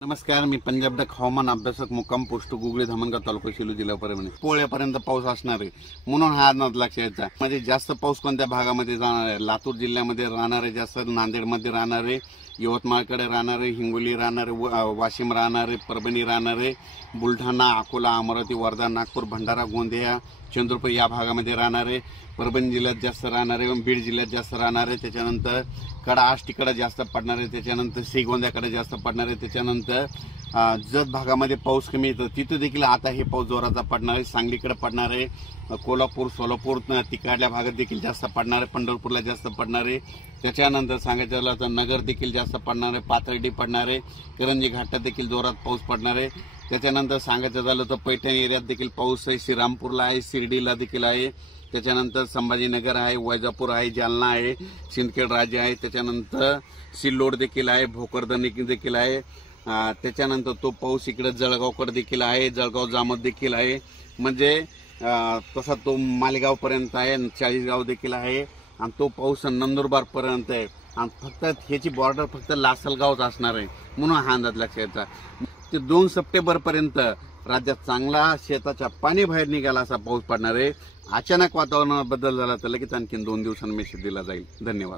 नमस्कार, मी पंजाब डक हवामान अभ्यासक मुक्काम पोस्ट गुगळे धामणगाव तालुका सेलू जिल्हा परभणी. पोळ्यापर्यंत पाऊस असणार आहे म्हणून हा अंदाज लक्षात यायचा. म्हणजे जास्त पाऊस कोणत्या भागामध्ये जाणार आहे? लातूर जिल्ह्यामध्ये राहणार आहे जास्त, नांदेडमध्ये राहणार आहे, यवतमाळकडे राहणार आहे, हिंगोली राहणार आहे, वाशिम राहणार आहे, परभणी राहणार आहे, बुलढाणा, अकोला, अमरावती, वर्धा, नागपूर, भंडारा, गोंदिया, चंद्रपूर या भागामध्ये राहणार आहे. परभणी जिल्ह्यात जास्त राहणार आहे, बीड जिल्ह्यात जास्त राहणार आहे. त्याच्यानंतर कडा आष्टीकडे जास्त पडणार आहे, त्याच्यानंतर श्रीगोंद्याकडे जास्त पडणार आहे. त्याच्यानंतर जत भागामध्ये पाऊस कमी येतो तिथं देखील आता हे पाऊस जोराचा पडणार आहे. सांगलीकडे पडणार आहे, कोल्हापूर, सोलापूर तिकडल्या भागात देखील जास्त पडणार आहे, पंढरपूरला जास्त पडणार आहे. त्याच्यानंतर सांगायचं झालं तर नगर देखील जास्त पडणार आहे, पाथर्डी पडणार आहे, करंजी घाटात देखील जोरात पाऊस पडणार आहे. त्याच्यानंतर सांगायचं झालं तर पैठण एरियात देखील पाऊस आहे, श्रीरामपूरला आहे, शिर्डीला देखील आहे. त्याच्यानंतर संभाजीनगर आहे, वैजापूर आहे, जालना आहे, सिंदखेड राजा आहे. त्याच्यानंतर सिल्लोड देखील आहे, भोकरदन देखील आहे. त्याच्यानंतर तो पाऊस इकडे जळगावकडे देखील आहे, जळगाव जामोद देखील आहे. म्हणजे तसा तो मालेगाव पर्यंत आहे, चाळीसगाव देखील आहे आणि तो पाऊस नंदुरबार पर्यंत आहे. आणि फक्त ह्याची बॉर्डर फक्त लासलगावच असणार आहे म्हणून हा अंदाज लक्षात यायचा. ते 2 सप्टेंबर पर्यंत राज्यात चांगला शेताच्या पाणी बाहेर निघाला असा पाऊस पडणार आहे. अचानक वातावरणात बदल झाला तर लगेच आणखी 2 दिवसांनी मेसेज दिला जाईल. धन्यवाद.